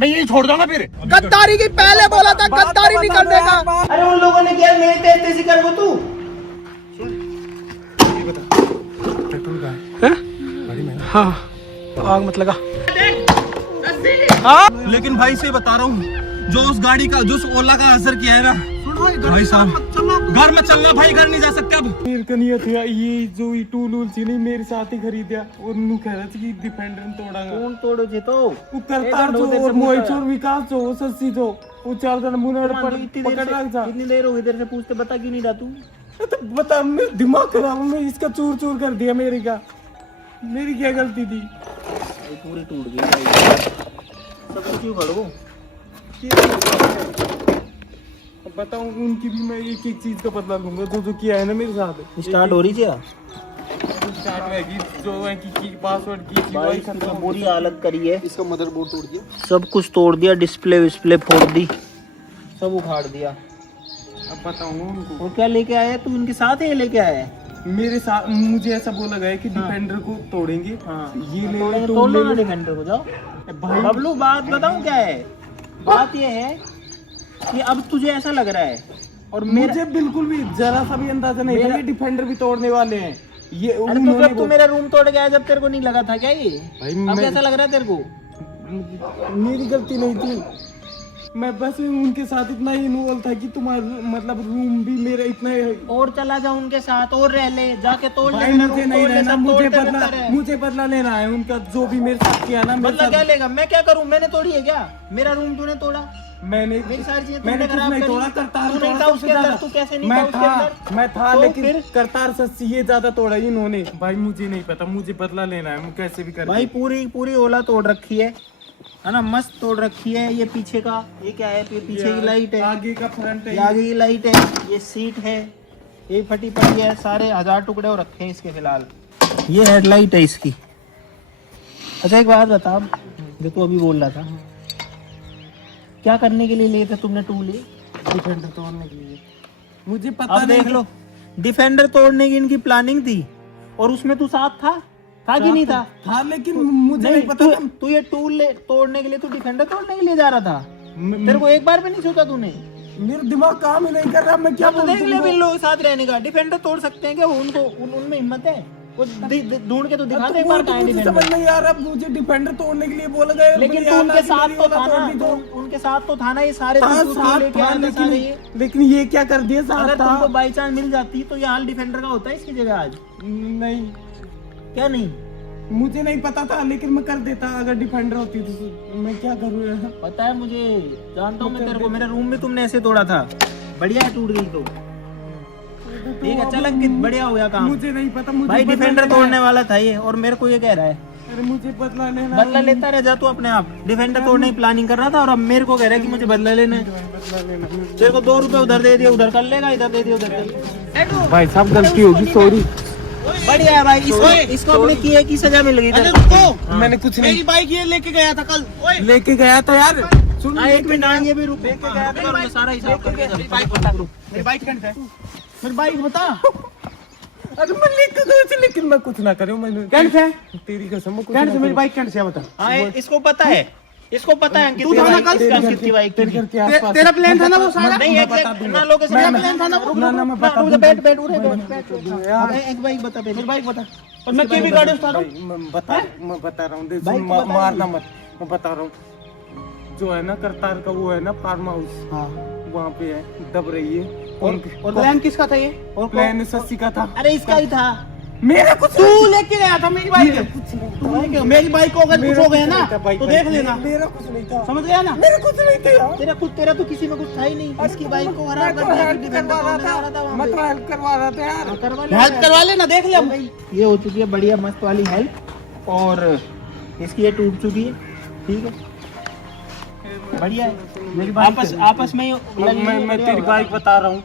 मैं यही छोड़ दूंगा फिर। गद्दारी की पहले बोला था, गद्दारी नहीं करने का। अरे उन लोगों ने किया, मेरे तेज कर वो तू। हाँ आग मत लगा। लेकिन भाई से बता रहा हूँ, जो उस गाड़ी का, जो उस ओला का असर किया है ना भाई साहब, घर में चलना भाई, घर नहीं जा सकते अब। मेरे का नहीं था ये जो ये टूल वूल सी नहीं मेरे साथ ही खरीदा और नु कह रहा था कि डिफेंडर तोड़ांगा। कौन तोड़ो जे तो वो करतार जो और मोहित और विकास जो वो सस्सी जो वो चार जन मुने पकड़ रख जा। कितनी देर हो गई तेरे से पूछते, बता क्यों नहीं रहा तू? तो बता, मैं दिमाग खराब, मैं इसका चूर चूर कर दिया मेरी का। मेरी क्या गलती थी? पूरी टूट गई सब कुछ क्यों खड़ो? बताऊं उनकी भी मैं एक एक चीज का बदला लूंगा जो जो किया है ना मेरे साथ। स्टार्ट हो रही थी स्टार्ट होगी जो है कि पासवर्ड की थी वही खत्म। बुरी हालत करी है, इसका मदरबोर्ड तोड़ दिया, सब कुछ तोड़ दिया, डिस्प्ले विस्प्ले फोड़ दी, सब उखाड़ दिया। अब बताऊं उनको। और क्या लेके आया तू? इनके साथ ही लेके आया है? मेरे साथ मुझे ऐसा बोला गया कि डिफेंडर को तोड़ेंगे। ये ले तोड़ लो ना डिफेंडर को, जाओ। भाई बबलू बात बताऊं क्या है? बात ये है कि अब तुझे ऐसा लग रहा है, और मुझे बिल्कुल भी जरा सा भी अंदाजा नहीं था ये डिफेंडर भी तोड़ने वाले हैं। ये अरे तो जब तू मेरा रूम तोड़ गया, जब तेरे को नहीं लगा था क्या ये? भाई अब कैसा लग रहा है तेरे को? मेरी गलती नहीं थी, मैं बस उनके साथ इतना ही इन्वॉल्व था कि तुम्हारा मतलब रूम भी मेरा इतना और चला जा उनके साथ और रह ले, जाके तोड़ ले। भाई मुझे नहीं रहना, मुझे बदला लेना है उनका जो भी मेरे साथ किया ना। बदला क्या लेगा? मैं क्या करूं? मैंने तोड़ी है क्या? मेरा रूम तूने तोड़ा? मैंने मेरी सारी चीजें मैंने तूने कुछ खराब नहीं करी। तोड़ा, करतार तू नहीं था उसके अंदर, तू कैसे नहीं था उसके अंदर? मैं था तो लेकिन फिर? करतार सस्सी ये ज्यादा तोड़ा इन्होंने। भाई मुझे नहीं पता, मुझे बदला लेना है, कैसे भी कर। भाई पूरी ओला तोड़ रखी है ना, मस्त तोड़ रखी है। ये पीछे का, ये क्या है? ये पीछे की लाइट है, आगे का फ्रंट है, ये आगे की लाइट है, ये सीट है, ये फटी पड़ी है, सारे 1000 टुकड़े हो रखे हैं इसके फिलहाल। ये हेडलाइट है इसकी। अच्छा एक बात बता, जो तू अभी बोल रहा था, क्या करने के लिए लिए थे तुमने टूल? डिफेंडर तोड़ने के लिए। मुझे पता अब देख लो, डिफेंडर तोड़ने की इनकी प्लानिंग थी, और उसमें तू साथ था कि नहीं था? था लेकिन मुझे नहीं पता। तू ये टूल तोड़ने के लिए, तू डिफेंडर तोड़ने के लिए जा रहा था? तेरे को एक बार भी नहीं सोचा तूने? मेरा दिमाग काम ही नहीं कर रहा, मैं क्या तो देख ले इन लोगों के साथ रहने का। डिफेंडर तोड़ सकते हैं क्या? उनको उनमें हिम्मत है? वो ढूंढ के तो दिखा दे एक बार कहां डिफेंडर। समझ नहीं आ रहा, मुझे डिफेंडर तोड़ने के लिए बोला गया, लेकिन तू उनके साथ तो था ना, उनके साथ तो था ना ये सारे। लेकिन ये क्या कर दिया? अगर तुमको बाई चांस मिल जाती तो ये हाल डिफेंडर का होता है इसकी जगह आज? नहीं, क्या नहीं? मुझे नहीं पता था, लेकिन मैं कर देता अगर डिफेंडर होती तो। मैं क्या करूँ यार? पता है मुझे, जानता हूँ मैं तेरे को। मेरा रूम में तुमने ऐसे तोड़ा था, बढ़िया है, टूट गई तो ठीक है, चल बढ़िया हो गया काम। मुझे नहीं पता, मुझे भाई डिफेंडर तोड़ने वाला था ये, और मेरे को ये कह रहा है। अरे मुझे बदला लेना, बदला लेता रह जा तू अपने आप। डिफेंडर तोड़ने की प्लानिंग कर रहा था, और अब मेरे को कह रहा है कि मुझे बदला लेना है। तेरे को 2 रुपए उधर दे दिया, उधर कर लेगा, इधर दे दिया, उधर कर लेगा। भाई साहब गलती होगी, सॉरी। बढ़िया है भाई, इसको अपने किए की सजा मिल गई। मैंने कुछ नहीं, मेरी बाइक ये लेके गया था कल। लेके गया था यार। सुन एक मिनट, ये भी रुक, लेके गया था, मैं सारा हिसाब करके मेरी बाइक बता, मेरी बाइक बता। अरे मैं लेके गया था, लेकिन मैं कुछ ना करूं। मैंने कैसे? तेरी कसम, मैं कुछ कैसे ना मेरी बाइक कैसे बता? हाँ, इसको पता है, इसको पता है। तू था ना कल? अंकित की बाइक तेरे घर के आसपास। तेरा प्लान था ना वो सारा? नहीं, ना लोकेशन मैं प्लान था ना। ना मैं बता दूं। बैठ एक बाइक बता, मेरी बाइक बता। और मैं के भी गाड़ी उठा दूं? मैं बता रहा हूँ, मारना मत, मैं बता रहा हूँ। जो है ना करतार का, वो है ना फार्म हाउस, हाँ वहाँ पे है, दब रही है। और प्लान किसका था ये? और प्लान सस्सी का था। अरे इसका ही था। मेरा कुछ तू लेके गया था मेरी बाइक? तू लेके, मेरी बाइक को अगर कुछ हो गया ना तो देख लेना। मेरा कुछ नहीं था, समझ गया ना? मेरा कुछ नहीं था यार। तेरा तो किसी में कुछ था ही नहीं। इसकी बाइक को खराब कर दिया, डिफेंडर तोड़ने वाला था वहाँ मैं पे। तो हेल्प करवा रहा था यार। करवा ले, हेल्प करवा लेना, देख ले। अब ये हो चुकी है बढ़िया मस्त वाली हेल्प, और इसकी ये टूट चुकी है, ठीक है, बढ़िया है। मेरी आपस में मैं तेरी बाइक बता रहा हूँ,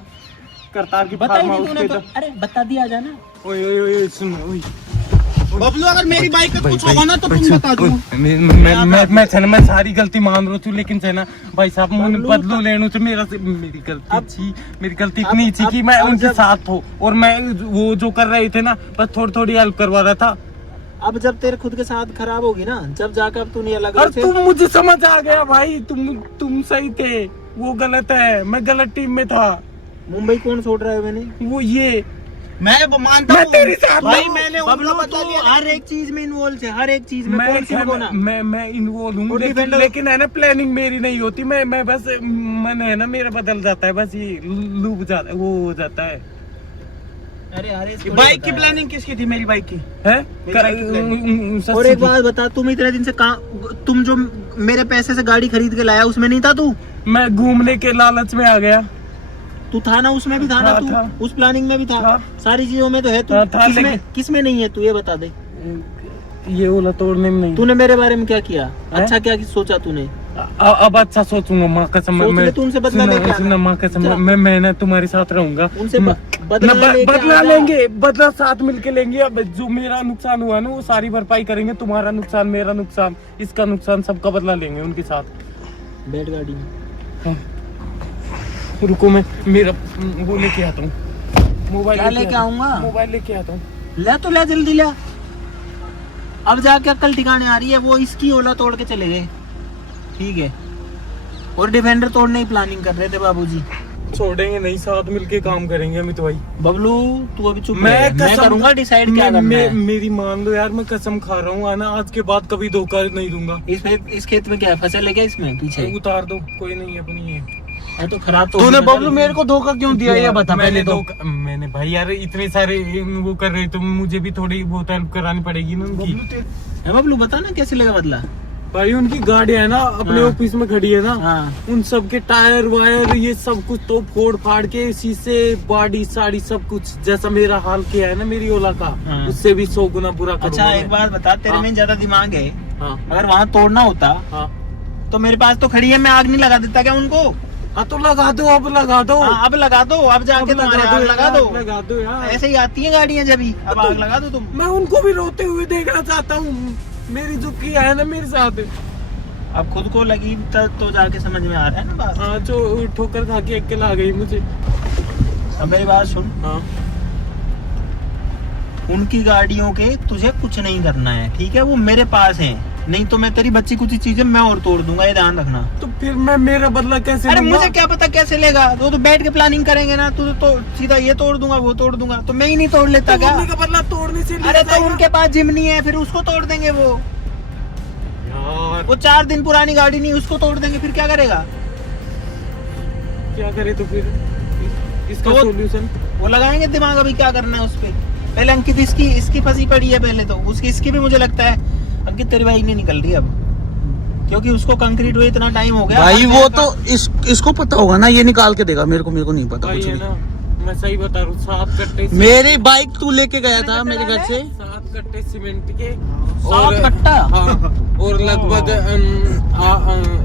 करतार की बता ही फार्म नहीं हाउस तूने पे तो। अरे बता दिया जाना। ओए ओए ओए सुन, ओए बबलू, अगर मेरी बाइक का कुछ होगा ना तो तुम बता दो। मैं सारी गलती मान रहा हूँ, लेकिन है ना भाई साहब, मुझे बदलू लेने से मेरी गलती इतनी थी कि मैं उनके साथ हूँ, और मैं वो जो कर रहे थे ना, बस थोड़ी हेल्प करवा रहा था। अब जब तेरे खुद के साथ खराब होगी ना, जब जाकर अब तू नहीं अलग और तुम मुझे समझ आ गया भाई, तुम सही थे, वो गलत है, मैं गलत टीम में था। मुंबई कौन छोड़ रहा है मैंने? वो ये मैं मानता मैं हूँ तेरे साथ भाई, हूँ। मैंने बबलू उनको बता तू दिया। हर एक चीज में इन्वॉल्व है, हर एक चीज में। कौन सी में होना? मैं इन्वॉल्व हूँ, और लेकिन defender- लेकिन है ना प्लानिंग मेरी नहीं होती, मैं बस मन है ना मेरा बदल जाता है, बस ये लूप जाता है, वो हो जाता है। अरे अरे बाइक की प्लानिंग किसकी थी? मेरी बाइक की। है और एक बात बता, तुम इतने दिन से तुम जो मेरे पैसे से गाड़ी खरीद के लाया उसमें नहीं था तू? मैं घूमने के लालच में आ गया। तू था ना, उसमें भी था ना तू? था। उस प्लानिंग में भी था। सारी चीजों में तो है तू। था, किसमें नहीं है तू, ये बता दे। ये ओला तोड़ने में नहीं। तूने मेरे बारे में क्या किया? अच्छा क्या सोचा तूने? अब अच्छा सोचूंगा, माँ कसम। सोच ले, तू उनसे बदला लेके आना। सुना माँ कसम, मैं ना तुम्हारे साथ रहूंगा। उनसे बदला लेंगे, बदला साथ मिलके लेंगे। अब जो मेरा नुकसान हुआ ना वो सारी भरपाई करेंगे, तुम्हारा नुकसान, मेरा नुकसान, इसका नुकसान, सबका बदला लेंगे उनके साथ। बैठ गाड़ी में। हाँ। रुको मैं मेरा वो लेके आता हूँ, मोबाइल क्या लेके आऊंगा? मोबाइल लेके आता हूँ। ले तो ले, जल्दी ले। अब जाके अक्ल ठिकाने आ रही है। वो इसकी ओला तोड़ के चले गए, ठीक है, और डिफेंडर तोड़ने की प्लानिंग कर रहे थे बाबूजी। छोड़ेंगे नहीं, साथ मिलके काम करेंगे अमित भाई। बबलू तू अभी चुप मैं रह। मैं करूंगा डिसाइड क्या करना है। मेरी मान लो यार, मैं कसम खा रहा हूँ आना, आज के बाद कभी धोखा नहीं दूंगा। इस खेत में क्या है? फसल है क्या इसमें पीछे? उतार दो, कोई नहीं है, अपनी है। तो खराब तो तूने बबलू मेरे को धोखा क्यों दिया ये बता पहले तो। मैंने भाई यार इतने सारे वो कर रहे, तो मुझे भी थोड़ी बहुत हेल्प करानी पड़ेगी ना उनकी। बबलू बता ना कैसे लगा बदला? भाई उनकी गाड़ी है ना अपने हाँ। ऑफिस में खड़ी है ना, हाँ। उन सब के टायर वायर ये सब कुछ तो फोड़ फाड़ के, शीशे बॉडी साड़ी सब कुछ, जैसा मेरा हाल किया है ना मेरी ओला का, हाँ। उससे भी 100 गुना बुरा करूंगा अच्छा मैं। एक बात बता, तेरे हाँ। में ज्यादा दिमाग है? हाँ अगर वहाँ तोड़ना होता हाँ तो मेरे पास तो खड़ी है, मैं आग नहीं लगा देता क्या उनको? हाँ, तो लगा दो, अब लगा दो। हाँ, अब लगा दो, अब जाके अब तुम्हारे आग लगा दो। लगा दो यार। ऐसे ही आती हैं गाड़ियाँ जब ही, अब आग लगा दो तुम। मैं उनको भी रोते हुए देखना चाहता हूँ, मेरी जो किया है ना मेरे साथ। अब खुद को लगी तो जाके समझ में आ रहा है ना बात। हाँ, जो ठोकर खा के अकेला आ गई मुझे। अब मेरी बात सुन, हाँ उनकी गाड़ियों के तुझे कुछ नहीं करना है, ठीक है? वो मेरे पास है, नहीं तो मैं तेरी बच्ची कुछ चीजें मैं और तोड़ दूंगा, ये ध्यान रखना। तो फिर मैं मेरा बदला कैसे अरे लूंगा? मुझे क्या पता कैसे लेगा, तो बैठ के प्लानिंग करेंगे ना। तू तो सीधा ये तोड़ दूंगा, वो तोड़ दूंगा, तो मैं ही नहीं तोड़ लेता क्या? मम्मी का बदला तोड़ने से अरे तो उनके पास जिमनी है, फिर उसको तोड़ देंगे। वो यार 4 दिन पुरानी गाड़ी नहीं, उसको तोड़ देंगे, फिर क्या करेगा? क्या करे तो फिर इसका तो सॉल्यूशन? वो लगाएंगे दिमाग, अभी क्या करना है उस पे। पहले अंकित इसकी फंसी पड़ी है, पहले तो इसकी भी मुझे लगता है अंकित तेरी बाइक नहीं निकल रही अब, क्योंकि उसको कंक्रीट हुए इतना टाइम हो गया। भाई वो तो इसको पता होगा ना, ये निकाल के देगा, मेरे को नहीं पता भाई कुछ है भी। ना, मैं सही बता रहा हूँ, 7 कट्टे मेरी बाइक तू लेके गया था मेरे घर से, 7 कट्टे सीमेंट के 7 कट्टा? हाँ, और लगभग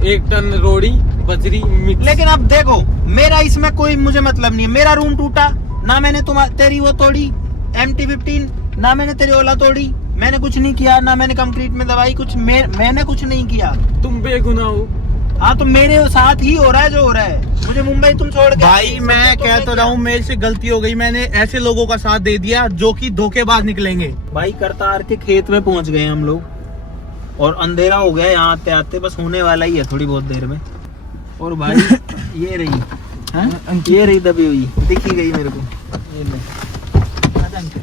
1 टन रोड़ी बजरी मिक्स। लेकिन अब देखो, मेरा इसमें कोई मुझे मतलब नहीं है। मेरा रूम टूटा ना, मैंने तेरी वो तोड़ी MT-15, ना मैंने तेरी ओला तोड़ी, मैंने कुछ नहीं किया, ना मैंने कंक्रीट में दवाई कुछ, मैंने कुछ नहीं किया। तुम बेगुनाह हो। हाँ, तो मेरे साथ ही हो रहा है जो हो रहा है। मुझे मुंबई तुम छोड़ के भाई मैं कह तो रहा हूँ मेरे से गलती हो गई, मैंने ऐसे लोगों का साथ दे दिया जो कि धोखेबाज निकलेंगे। भाई करतार के खेत में पहुंच गए हम लोग, और अंधेरा हो गया यहाँ आते आते, बस होने वाला ही है थोड़ी बहुत देर में। और भाई ये रही, हाँ? ये रही दबी हुई, दिखी गई मेरे को। ये ले। आजा अंकित।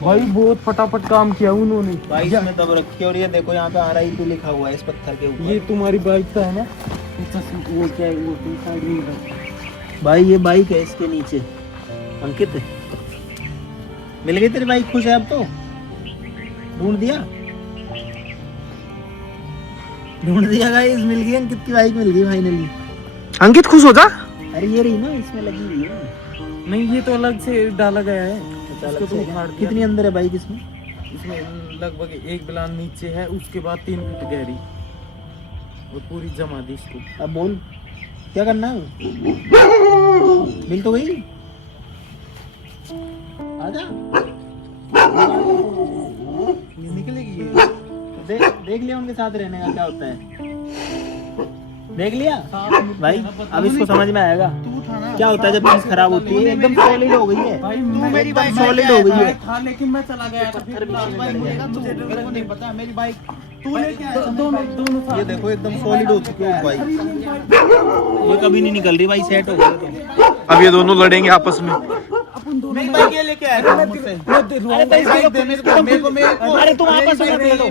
भाई बहुत फटाफट काम किया उन्होंने। भाई इसमें दब रखी है, और ये देखो यहाँ पे RIP लिखा हुआ है इस पत्थर के ऊपर। ये तुम्हारी बाइक का है ना? वो क्या है, वो साइड में है। भाई ये बाइक है इसके नीचे। अंकित मिल गई तेरी बाइक, खुश है अब तो? ढूंढ दिया गाइस, मिल गई अंकित की बाइक, मिल गई फाइनली। अंकित खुश हो जा। अरे ये रही ना, इसमें लगी हुई है। नहीं, ये तो अलग से डाला गया है। इसको तो उखाड़ दिया। कितनी अंदर है बाइक इसमें? इसमें लगभग 1 बिलान नीचे है, उसके बाद 3 फीट गहरी, और पूरी जमा दी इसको। अब बोल क्या करना है? मिल तो गई, आजा। ये निकलेगी ये। देख लिया उनके साथ रहने का क्या होता है। देख लिया भाई, अब इसको समझ में आएगा क्या होता है जब चीज खराब होती है। एकदम सॉलिड हो गई है, मेरी बाइक सॉलिड हो गई है। था लेकिन मैं चला गया था फिर नहीं पता मेरी बाइक तू लेके आया दोनों ये देखो एकदम सॉलिड हो चुकी है भाई, ये कभी नहीं निकल रही भाई, सेट हो गया। अब ये दोनों लड़ेंगे आपस में। मेरी बाइक ये लेके आया था मुझसे। अरे तुम आपस में लड़ो,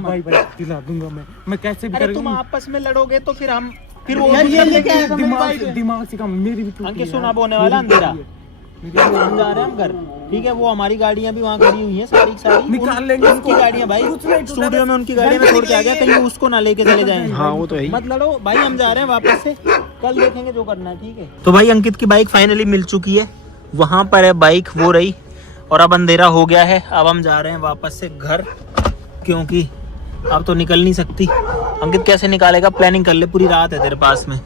भाई दिला दूंगा मैं कैसे भी अरे तुम करूंगा। आपस में लड़ोगे तो फिर हम फिर वो यार ये लेके आया था मेरी बाइक। दिमाग से काम मेरी भी अंकित सुन, अब होने वाला अंधेरा, हम जा रहे हैं हम घर, ठीक है। वो हमारी गाड़ियां भी वहाँ खड़ी हुई हैं सारी की सारी, निकाल लेंगे उनकी गाड़ियां भाई, स्टूडियो में उनकी गाड़ियां में छोड़ के आ गया, कहीं उसको ना लेके चले जाएं। हाँ वो तो है ही। मत लड़ो भाई, हम जा रहे हैं वापस से, कल देखेंगे जो करना है, ठीक है। तो भाई अंकित की बाइक फाइनली मिल चुकी है, वहां पर है बाइक, वो रही, और अब अंधेरा हो गया है। अब हम जा रहे हैं वापस से घर, क्योंकि अब तो निकल नहीं सकती। अंकित कैसे निकालेगा, प्लानिंग कर ले, पूरी रात है तेरे पास में।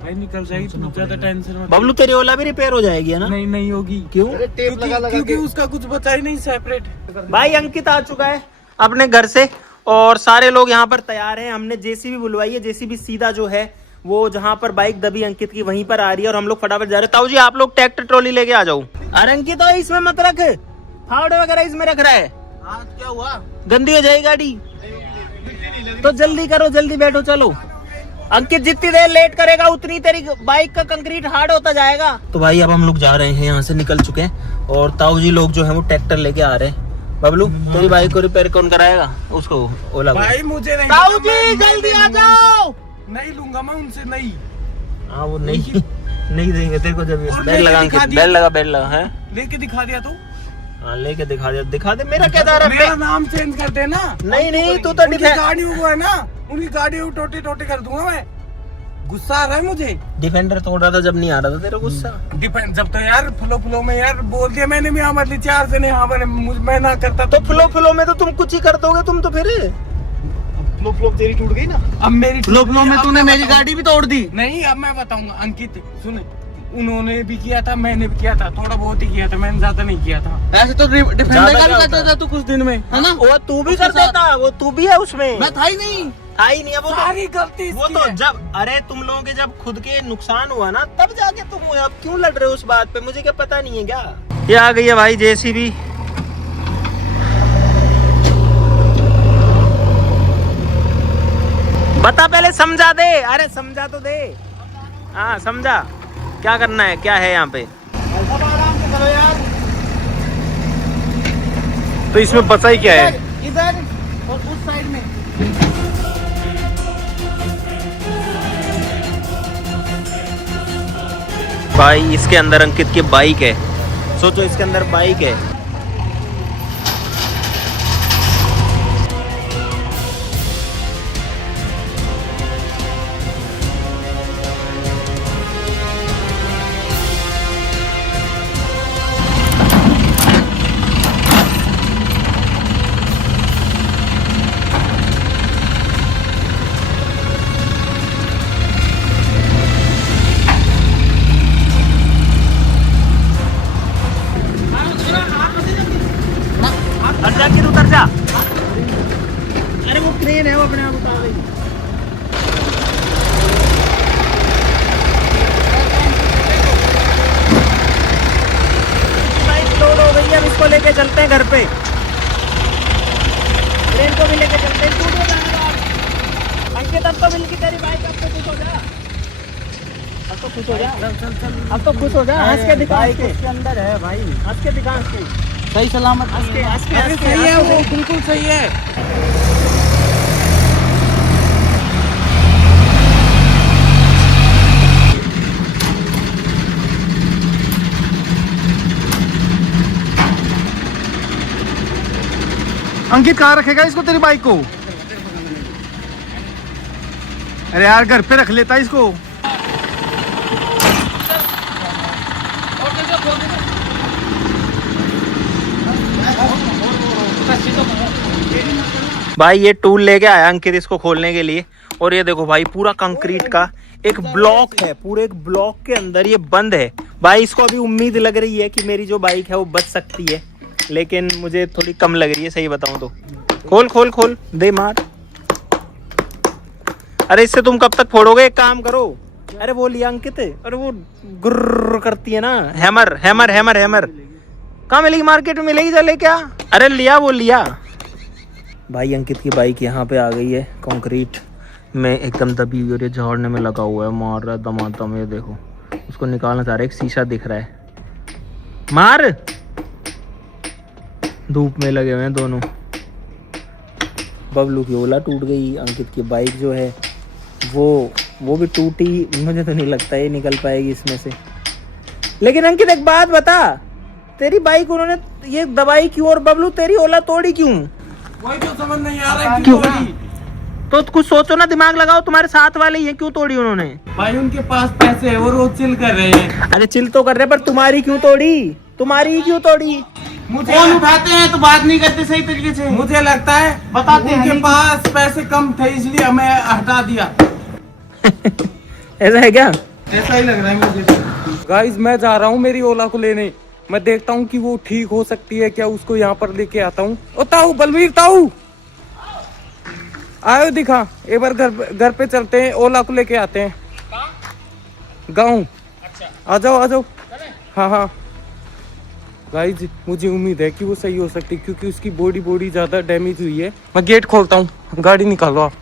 भाई निकल जाएगी, तुम ज्यादा टेंशन मत। बबलू तेरी ओला भी रिपेयर हो जाएगी है ना? नहीं होगी क्यों? क्योंकि उसका कुछ बचा ही नहीं सेपरेट। भाई अंकित आ चुका है अपने घर से, और सारे लोग यहाँ पर तैयार हैं। हमने जेसीबी बुलवाई है, जेसीबी सीधा जो है वो जहाँ पर बाइक दबी अंकित की वहीं पर आ रही है, और हम लोग फटाफट जा रहे हैं। ताऊ जी आप लोग ट्रैक्टर ट्रॉली लेके आ जाओ। अरे अंकित तो इसमें मत रख, फावड़े वगैरह इसमें रख रहा है, आज क्या हुआ? गंदी हो जाएगी गाड़ी, तो जल्दी करो, जल्दी बैठो, चलो। अंकित जितनी देर लेट करेगा उतनी तेरी बाइक का कंक्रीट हार्ड होता जाएगा। तो भाई अब हम लोग जा रहे हैं, यहाँ से निकल चुके हैं, और ताऊ जी लोग जो है वो ट्रैक्टर लेके आ रहे हैं। बबलू तेरी बाइक को रिपेयर कौन कराएगा? उसको ओला को। भाई मुझे नहीं, ताऊ जी जल्दी आ जाओ। नहीं लूंगा मैं उनसे, नहीं। हाँ वो नहीं नहीं देंगे तेरे को, जब और बेल लगा, लेके दिखा बेल लगा है। लेके दिखा दिया तू, हाँ लेके दिखा दे। मेरा क्या दार मेरा है? नाम चेंज कर देना। नहीं तू तो उनकी गाड़ी वो है ना, उनकी गाड़ी टोटे कर दूंगा मैं। गुस्सा आ रहा है मुझे। डिफेंडर तोड़ रहा था जब नहीं आ रहा था तेरा गुस्सा। डिपेंड, जब तो यार फ्लो में यार बोल दिया मैंने भी, हाँ मतलब 4 से नहीं, हाँ मैं ना करता तो फ्लो में तो तुम कुछ ही कर दोगे तुम तो। फिर फ्लो तेरी टूट गई ना। अब मेरी फ्लो में तूने मेरी गाड़ी भी तोड़ दी। नहीं, अब मैं बताऊंगा अंकित सुन, उन्होंने भी किया था, मैंने भी किया था, थोड़ा बहुत ही किया था, मैंने ज्यादा नहीं किया था। ऐसे तो डिफेंडर का भी करता था तू कुछ दिन में, है ना? वो तू भी कर देता, वो तू भी है उसमें। मैं था ही नहीं। आई नहीं है वो सारी गलती वो तो जब, अरे तुम लोगों के जब खुद के नुकसान हुआ ना तब जाके तुम हुए, अब क्यों लड़ रहे हो उस बात पे? मुझे क्या पता नहीं है क्या? ये आ गई है भाई जेसीबी। बता पहले, समझा दे। अरे समझा तो दे, हाँ समझा क्या करना है, क्या है यहाँ पे। अब आराम से करो यार, तो इसमें बचा ही क्या है? इधर और उस साइड में। भाई इसके अंदर अंकित की बाइक है, सोचो इसके अंदर बाइक है। उतर जा। अरे वो क्रेन है, वो अपने आप उतार देगी। बाइक लोड हो गई है, अब इसको लेके चलते हैं घर पे। क्रेन को भी लेके चलते हैं, स्टूडियो जाने का। अंकित अब तो मिल की तेरी बाइक, अब तो खुश हो जा, अब तो खुश हो जा, अब तो खुश हो जा। हंस के दिखा, इसके अंदर है भाई, हंस के दिखा, हंस के सही सलामत। सही है, वो बिल्कुल सही है। अंकित कहाँ रखेगा इसको, तेरी बाइक को? अरे यार घर पे रख लेता इसको। भाई ये टूल लेके आया अंकित इसको खोलने के लिए, और ये देखो भाई पूरा कंक्रीट का एक ब्लॉक है, पूरे एक ब्लॉक के अंदर ये बंद है। भाई इसको अभी उम्मीद लग रही है कि मेरी जो बाइक है वो बच सकती है, लेकिन मुझे थोड़ी कम लग रही है, सही बताऊं तो। खोल खोल खोल दे, मार। अरे इससे तुम कब तक फोड़ोगे? एक काम करो, अरे वो लिया अंकित, अरे वो गुर्र करती है ना, हैमर हैमर हैमर हैमर कहाँ मिलेगी? मार्केट में मिलेगी, चले क्या? अरे लिया, वो लिया। भाई अंकित की बाइक यहाँ पे आ गई है कंक्रीट में एकदम दबी हुई, और ये झाड़ने में लगा हुआ है, मार रहा है दमादम। ये देखो उसको निकालना चाह रहा है, एक शीशा दिख रहा है, मार। धूप में लगे हुए हैं दोनों। बबलू की ओला टूट गई, अंकित की बाइक जो है वो भी टूटी। मुझे तो नहीं लगता ये निकल पाएगी इसमें से। लेकिन अंकित एक बात बता, तेरी बाइक उन्होंने ये दबाई क्यों, और बबलू तेरी ओला तोड़ी क्यों? वही तो समझ नहीं आ रहा है क्यों तोड़ी। तो कुछ सोचो ना, दिमाग लगाओ, तुम्हारे साथ वाले ये क्यों तोड़ी उन्होंने? भाई उनके पास पैसे है और वो चिल कर रहे हैं। अरे चिल तो कर रहे, पर तुम्हारी क्यों तोड़ी? तुम्हारी ही क्यों तोड़ी? मुझे फोन उठाते हैं तो बात नहीं करते सही तरीके से। मुझे लगता है बताते हैं उनके नहीं। पास पैसे कम थे इसलिए हमें हटा दिया। ऐसा है क्या? ऐसा ही लग रहा है मुझे। गाइस मैं जा रहा हूँ मेरी ओला को लेने, मैं देखता हूँ कि वो ठीक हो सकती है क्या, उसको यहाँ पर लेके आता हूँ। ओ ताऊ, बलवीर ताऊ आयो दिखा, एक बार घर पे चलते हैं, ओला को लेके आते हैं गाँव। आ जाओ आ जाओ। हाँ हाँ गाइस मुझे उम्मीद है कि वो सही हो सकती है, क्योंकि उसकी बॉडी ज्यादा डैमेज हुई है। मैं गेट खोलता हूँ, गाड़ी निकालो आप।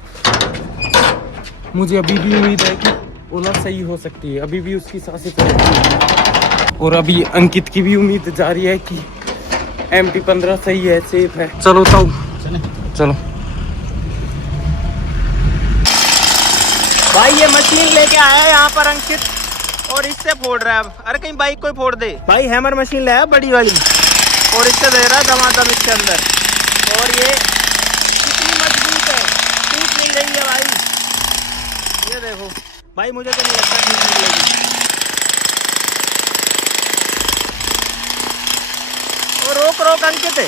मुझे अभी भी उम्मीद है कि ओला सही हो सकती है, अभी भी उसकी सांसें चल रही हैं। और अभी अंकित की भी उम्मीद जारी है कि MT-15 सही है, सेफ है। चलो ताऊ चलो। भाई ये मशीन लेके आया है यहाँ पर अंकित, और इससे फोड़ रहा है अब। अरे कहीं बाइक कोई फोड़ दे। भाई हैमर मशीन लाया बड़ी वाली, और इससे दे रहा है दमादम इसके अंदर, और ये कितनी मजबूत है, टूट नहीं रही है भाई। ये देखो भाई, मुझे तो नहीं लगता ठीक निकलेगी। और रोक अंकित,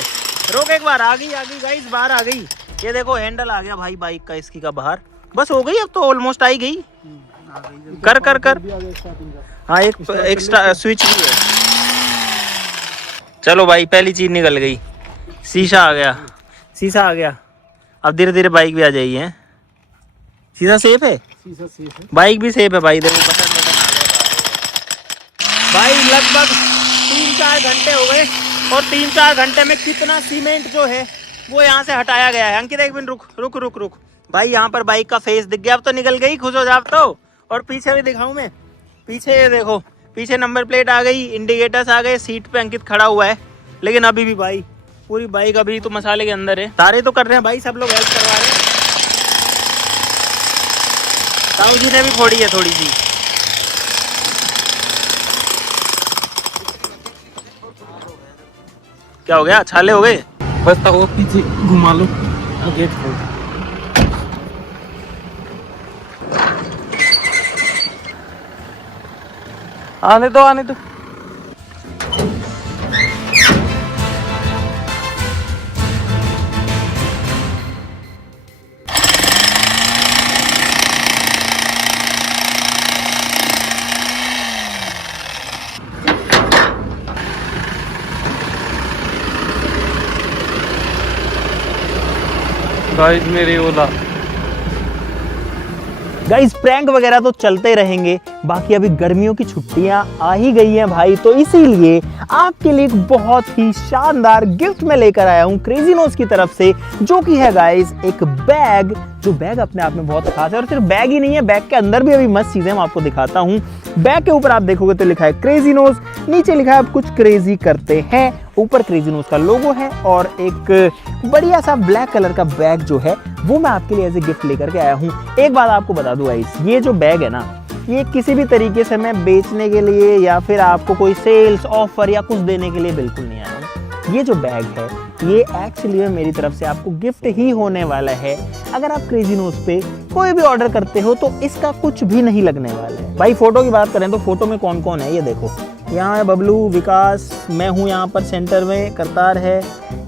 रोक एक बार। आ गई गाइस, बाहर आ गई। ये देखो हैंडल आ गया भाई बाइक का, इसकी का बाहर। बस हो गई, अब तो ऑलमोस्ट आई गई। कर हाँ, एक स्विच भी है। चलो भाई, पहली चीज निकल गई, शीशा आ गया। अब धीरे धीरे बाइक भी आ जाएगी है। शीशा सेफ है, बाइक भी सेफ है भाई। देखो बटन आ गया भाई। लगभग 3-4 घंटे हो गए, और 3-4 घंटे में कितना सीमेंट जो है वो यहाँ से हटाया गया है। अंकित एक मिनट रुक भाई, यहाँ पर बाइक का फेस दिख गया, अब तो निकल गई, खुश हो जाओ तो। और पीछे भी दिखाऊं मैं, पीछे ये देखो, पीछे नंबर प्लेट आ गई, इंडिकेटर्स आ गए, सीट पे अंकित खड़ा हुआ है। लेकिन अभी भी भाई पूरी बाइक अभी तो मसाले के अंदर है। तारे तो कर रहे हैं भाई, सब लोग हेल्प करवा रहे हैं। ताऊ जी ने भी फोड़ी है थोड़ी सी। क्या हो गया, छाले हो गए? बस ताऊ पीछे घुमा लो, गेट खोल। आने दो। गाइस मेरी ओला। गाइस प्रैंक वगैरह तो चलते रहेंगे, बाकी अभी गर्मियों की छुट्टियां आ ही गई हैं भाई, तो इसीलिए आपके लिए एक बहुत ही शानदार गिफ्ट मैं लेकर आया हूं क्रेजी नोज की तरफ से, जो कि है गाइस एक बैग, जो बैग अपने आप में बहुत खास है। और सिर्फ बैग ही नहीं है, बैग के अंदर भी अभी मस्त चीजें मैं आपको दिखाता हूं। बैग के ऊपर आप देखोगे तो लिखा है क्रेजी नोज, नीचे लिखा है आप कुछ क्रेजी करते हैं, ऊपर क्रेजी नोज का लोगो है, और एक बढ़िया सा ब्लैक कलर का बैग जो है वो मैं आपके लिए एज ए गिफ्ट लेकर के आया हूँ। एक बात आपको बता दूं गाइस, ये जो बैग है ना, ये किसी भी तरीके से मैं बेचने के लिए या फिर आपको कोई सेल्स ऑफर या कुछ देने के लिए बिल्कुल नहीं आया हूँ। ये जो बैग है ये एक्चुअली मेरी तरफ से आपको गिफ्ट ही होने वाला है। अगर आप क्रेजी नोज पे कोई भी ऑर्डर करते हो तो इसका कुछ भी नहीं लगने वाला है। भाई फोटो की बात करें तो फोटो में कौन कौन है ये देखो, यहाँ है बबलू, विकास, मैं हूँ यहाँ पर सेंटर में, करतार है,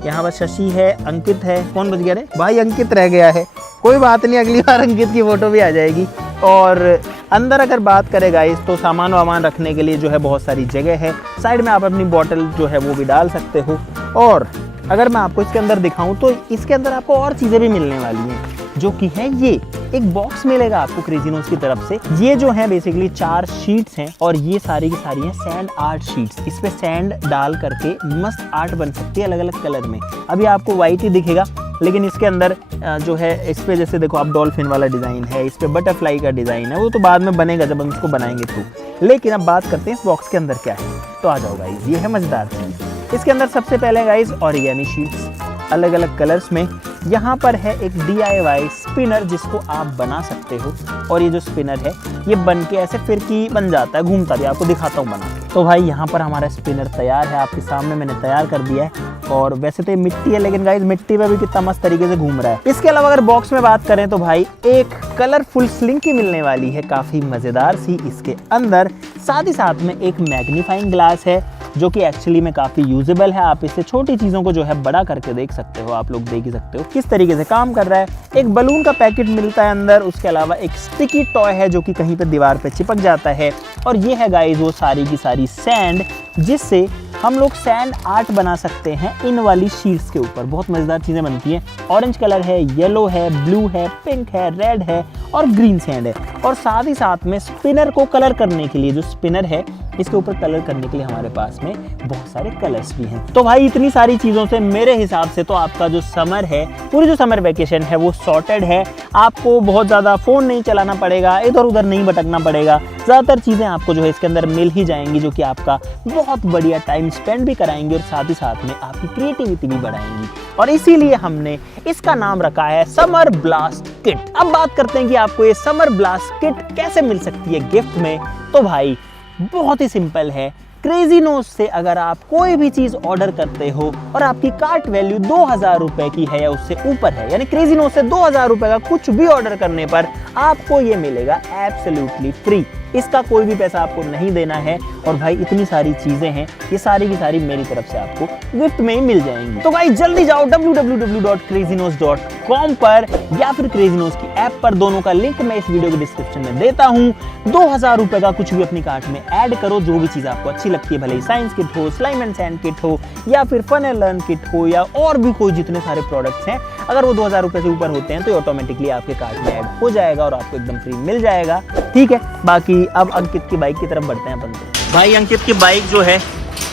यहाँ पर शशि है, अंकित है। कौन बच गया रे भाई? अंकित रह गया है, कोई बात नहीं, अगली बार अंकित की फोटो भी आ जाएगी। और अंदर अगर बात करें गाइस तो सामान वामान रखने के लिए जो है बहुत सारी जगह है, साइड में आप अपनी बॉटल जो है वो भी डाल सकते हो। और अगर मैं आपको इसके अंदर दिखाऊं तो इसके अंदर आपको और चीज़ें भी मिलने वाली हैं, जो कि है ये एक बॉक्स मिलेगा आपको क्रेजीनोज की तरफ से। ये जो है बेसिकली 4 शीट्स हैं और ये सारी की सारी हैं सैंड आर्ट शीट्स। इस पे सैंड डाल करके मस्त आर्ट बन सकती है अलग अलग कलर में। अभी आपको व्हाइट ही दिखेगा, लेकिन इसके अंदर जो है इस पे जैसे देखो आप डॉल्फिन वाला डिज़ाइन है, इस पे बटरफ्लाई का डिज़ाइन है, वो तो बाद में बनेगा जब हम इसको बनाएंगे तो। लेकिन अब बात करते हैं इस बॉक्स के अंदर क्या है। तो आ जाओ गाइज, ये है मज़ेदार चीज़। इसके अंदर सबसे पहले गाइज ऑरिगेमी शीट्स अलग अलग कलर्स में। यहाँ पर है एक DIY स्पिनर जिसको आप बना सकते हो, और ये जो स्पिनर है ये बन के ऐसे फिरकी बन जाता है, घूमता भी। आपको दिखाता हूँ बना के। तो भाई यहाँ पर हमारा स्पिनर तैयार है, आपके सामने मैंने तैयार कर दिया है। और वैसे तो ये मिट्टी है, लेकिन गाइज मिट्टी पे भी कितना मस्त तरीके से घूम रहा है। इसके अलावा अगर बॉक्स में बात करें तो भाई एक कलरफुल स्लिंकी मिलने वाली है, काफ़ी मज़ेदार सी इसके अंदर। साथ ही साथ में एक मैग्नीफाइंग ग्लास है जो कि एक्चुअली में काफ़ी यूजेबल है। आप इससे छोटी चीज़ों को जो है बड़ा करके देख सकते हो। आप लोग देख ही सकते हो किस तरीके से काम कर रहा है। एक बलून का पैकेट मिलता है अंदर। उसके अलावा एक स्टिकी टॉय है जो कि कहीं पे दीवार पे चिपक जाता है। और ये है गाइस वो सारी की सारी सैंड, जिससे हम लोग सैंड आर्ट बना सकते हैं इन वाली शीट्स के ऊपर। बहुत मज़ेदार चीज़ें बनती हैं। ऑरेंज कलर है, येलो है, ब्लू है, पिंक है, रेड है और ग्रीन सैंड है। और साथ ही साथ में स्पिनर को कलर करने के लिए, जो स्पिनर है इसके ऊपर कलर करने के लिए हमारे पास में बहुत सारे कलर्स भी हैं। तो भाई इतनी सारी चीज़ों से मेरे हिसाब से तो आपका जो समर है, पूरी जो समर वेकेशन है वो सॉर्टेड है। आपको बहुत ज़्यादा फ़ोन नहीं चलाना पड़ेगा, इधर उधर नहीं भटकना पड़ेगा। ज़्यादातर चीज़ें आपको जो है इसके अंदर मिल ही जाएंगी, जो कि आपका बहुत बढ़िया टाइम स्पेंड भी कराएंगे और साथ ही साथ में आपकी क्रिएटिविटी भी बढ़ाएंगी। और इसीलिए हमने इसका नाम रखा है समर ब्लास्ट किट। अब बात करते हैं कि आपको ये समर ब्लास्ट किट कैसे मिल सकती है गिफ्ट में। तो भाई बहुत ही सिंपल है। क्रेजीनोज से अगर आप कोई भी चीज ऑर्डर करते हो और आपकी कार्ट वैल्यू 2000 रुपए की है या उससे ऊपर है, यानी क्रेजीनोज से 2000 रुपए का कुछ भी ऑर्डर करने पर आपको ये मिलेगा एब्सोल्युटली फ्री। इसका कोई भी पैसा आपको नहीं देना है। और भाई इतनी सारी चीजें हैं, ये सारी की सारी मेरी तरफ से आपको गिफ्ट में ही मिल जाएंगी। तो भाई जल्दी जाओ www.crazynos.com पर या फिर क्रेजीनोज की ऐप पर। दोनों का लिंक मैं इस वीडियो के डिस्क्रिप्शन में देता हूँ। 2000 रुपए का कुछ भी अपनी कार्ट में ऐड करो, जो भी चीज आपको अच्छी लगती है, भले ही साइंस किट हो, स्लाइम एंड सैंड किट हो, या फिर फन एंड लर्न किट हो, या और भी कोई जितने सारे प्रोडक्ट्स हैं, अगर वो 2000 रुपए से ऊपर होते हैं तो ऑटोमेटिकली आपके कार्ट में ऐड हो जाएगा और आपको एकदम फ्री मिल जाएगा। ठीक है, बाकी अब अंकित की बाइक की तरफ बढ़ते हैं अपन। भाई अंकित की बाइक जो है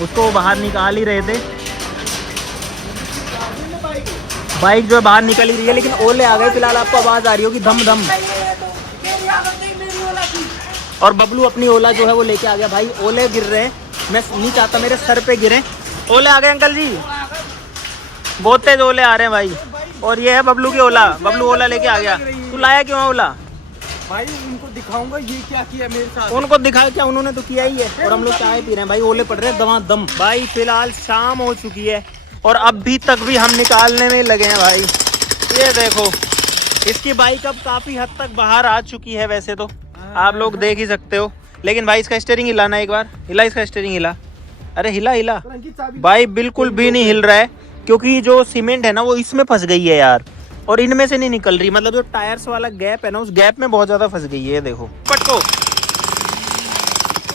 उसको बाहर निकाल ही रहे थे। बाइक जो है बाहर निकल ही रही है, लेकिन ओले आ गए। फिलहाल आपको आवाज आ रही होगी धम धम। और बबलू अपनी ओला जो है वो लेके आ गया। भाई ओले गिर रहे हैं, मैं नहीं चाहता मेरे सर पे गिरे। ओले आ गए अंकल जी, बहुत तेज ओले आ रहे हैं भाई। और ये है बबलू की ओला। बबलू ओला लेके आ गया। तू लाया क्यों ओला? भाई उनको दिखाऊंगा ये क्या किया मेरे साथ। उनको दिखाया क्या, उन्होंने तो किया ही है। और हम लोग चाय पी रहे हैं भाई, ओले पड़ रहे हैं दमादम। भाई फिलहाल शाम हो चुकी है और अभी तक भी हम निकालने में लगे हैं भाई। ये देखो, इसकी बाइक अब काफी हद तक बाहर आ चुकी है। वैसे तो आप लोग देख ही सकते हो, लेकिन भाई इसका स्टीयरिंग हिलाना एक बार। हिला इसका स्टीयरिंग, हिला। अरे हिला हिला। भाई बिल्कुल भी नहीं हिल रहा है, क्योंकि जो सीमेंट है ना वो इसमें फंस गई है यार, और इनमें से नहीं निकल रही। मतलब जो टायर्स वाला गैप है ना, उस गैप में बहुत ज्यादा फंस गई है। देखो पटको।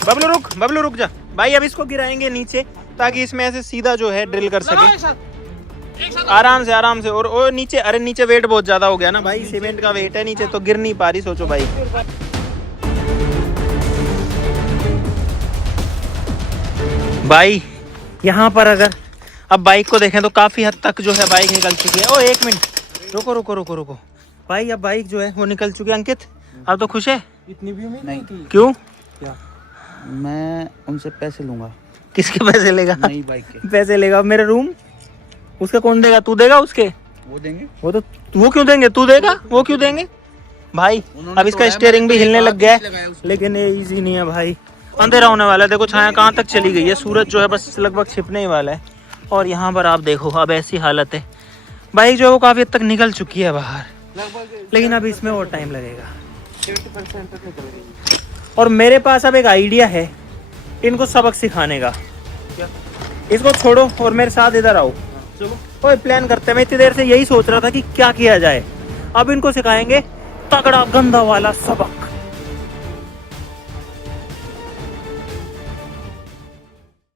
बबलू रुक जा भाई। अब इसको गिराएंगे नीचे ताकि इसमें ऐसे सीधा जो है ड्रिल कर सके आराम से। और नीचे, अरे नीचे वेट बहुत ज्यादा हो गया ना भाई, सीमेंट का वेट है नीचे, तो गिर नहीं पा रही। सोचो भाई। भाई यहाँ पर अगर अब बाइक को देखें तो काफी हद तक जो है बाइक निकल चुकी है। ओ एक मिनट, रुको भाई। अब बाइक जो है वो निकल चुकी है। अंकित अब तो खुश है? इतनी भी उम्मीद नहीं थी। क्यों? क्या? मैं उनसे पैसे लूंगा। किसके पैसे लेगा? नई बाइक के पैसे लेगा मेरे रूम। उसका कौन देगा? तू देगा उसके? वो देंगे। वो क्यों देंगे? तू देगा? वो क्यों देंगे भाई? अब इसका स्टीयरिंग भी हिलने लग गया है, लेकिन ये इजी नहीं है भाई। अंधेरा होने वाला है। देखो छाया कहाँ तक चली गई है। सूरज जो है बस लगभग छिपने ही वाला है। और यहाँ पर आप देखो अब ऐसी हालत है। बाइक जो है वो काफी हद तक निकल चुकी है बाहर, लेकिन अब इसमें और टाइम लगेगा। 70% तक निकल गई। और मेरे पास अब एक आइडिया है इनको सबक सिखाने का। इसको छोड़ो और मेरे साथ इधर आओ। कोई प्लान करते हैं। मैं इतनी देर से यही सोच रहा था कि क्या किया जाए। अब इनको सिखाएंगे तगड़ा गंदा वाला सबक।